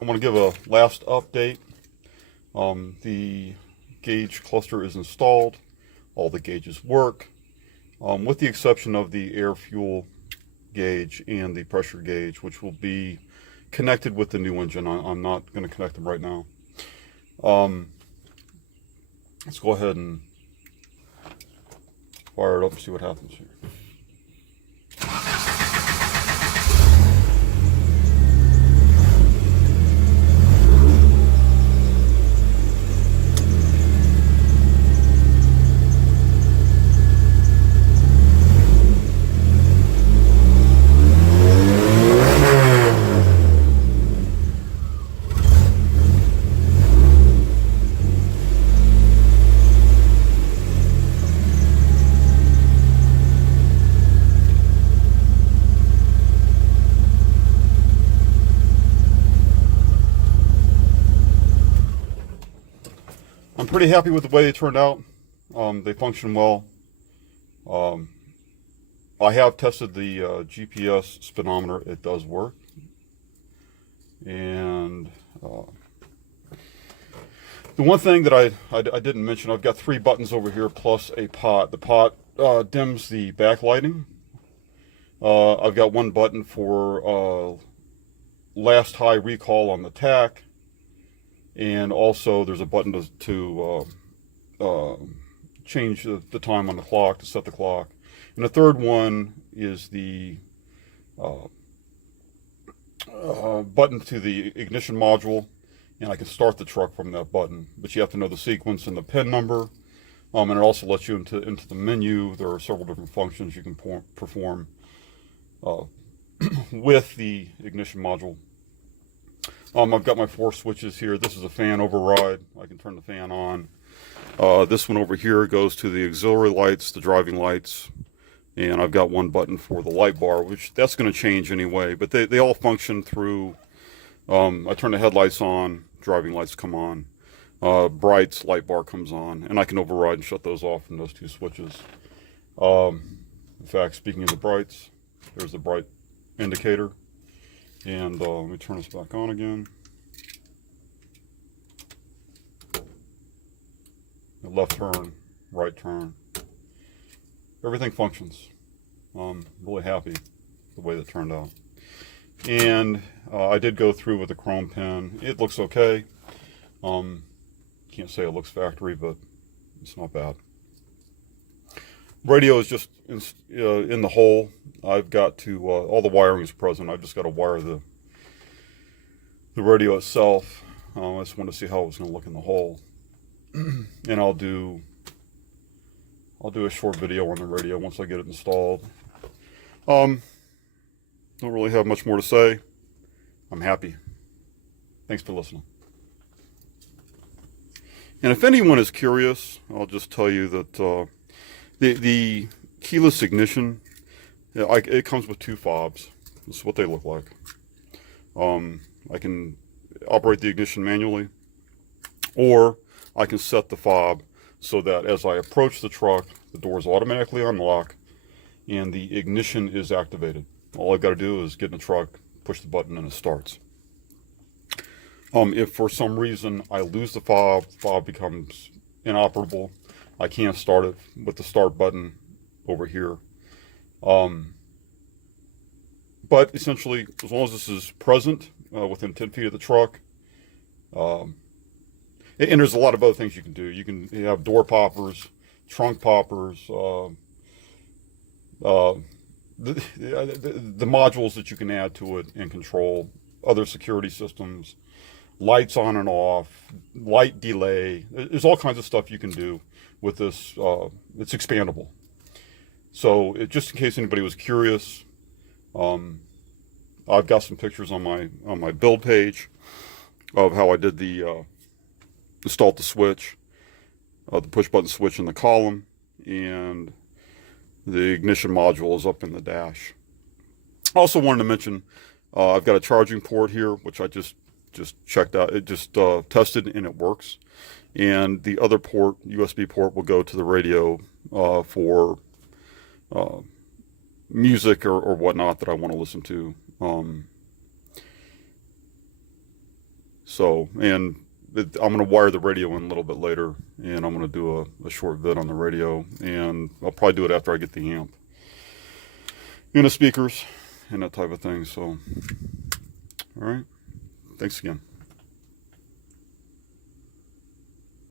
I want to give a last update. The gauge cluster is installed. All the gauges work, with the exception of the air fuel gauge and the pressure gauge, which will be connected with the new engine. I'm not going to connect them right now. Let's go ahead and fire it up and see what happens here. I'm pretty happy with the way they turned out. They function well. I have tested the GPS speedometer. It does work. And the one thing that I didn't mention, I've got 3 buttons over here plus a pot. The pot dims the backlighting. I've got 1 button for last high recall on the tach. And also there's a button to change the time on the clock, to set the clock. And the third one is the button to the ignition module, and I can start the truck from that button. But you have to know the sequence and the pin number, and it also lets you into the menu. There are several different functions you can perform with the ignition module. I've got my 4 switches here. This is a fan override. I can turn the fan on. This one over here goes to the auxiliary lights, the driving lights, and I've got 1 button for the light bar, which that's going to change anyway, but they all function through, I turn the headlights on, driving lights come on, brights, light bar comes on, and I can override and shut those off from those 2 switches. In fact, speaking of the brights, there's the bright indicator. And let me turn this back on again. Left turn, right turn. Everything functions. I'm really happy with the way that turned out. And I did go through with the chrome pin. It looks okay. Can't say it looks factory, but it's not bad. Radio is just in the hole. I've got to, all the wiring is present. I've just got to wire the radio itself. I just wanted to see how it was going to look in the hole. And I'll do a short video on the radio once I get it installed. Don't really have much more to say. I'm happy. Thanks for listening. And if anyone is curious, I'll just tell you that the keyless ignition, it comes with 2 fobs. This is what they look like. I can operate the ignition manually, or I can set the fob so that as I approach the truck, the doors automatically unlock and the ignition is activated. All I've got to do is get in the truck, push the button, and it starts. If for some reason I lose the fob becomes inoperable, I can't start it with the start button over here. But essentially, as long as this is present within 10 feet of the truck, and there's a lot of other things you can do. You can have door poppers, trunk poppers, the modules that you can add to it and control, other security systems, lights on and off, light delay. There's all kinds of stuff you can do with this. It's expandable. So just in case anybody was curious, I've got some pictures on my build page of how I did the installed the switch, the push button switch in the column, and the ignition module is up in the dash. Also wanted to mention, I've got a charging port here, which I just checked out. It just tested and it works. And the other port, USB port, will go to the radio for music or whatnot that I want to listen to. So, and I'm going to wire the radio in a little bit later, and I'm going to do a short vid on the radio, and I'll probably do it after I get the amp and the speakers and that type of thing. So, all right, thanks again.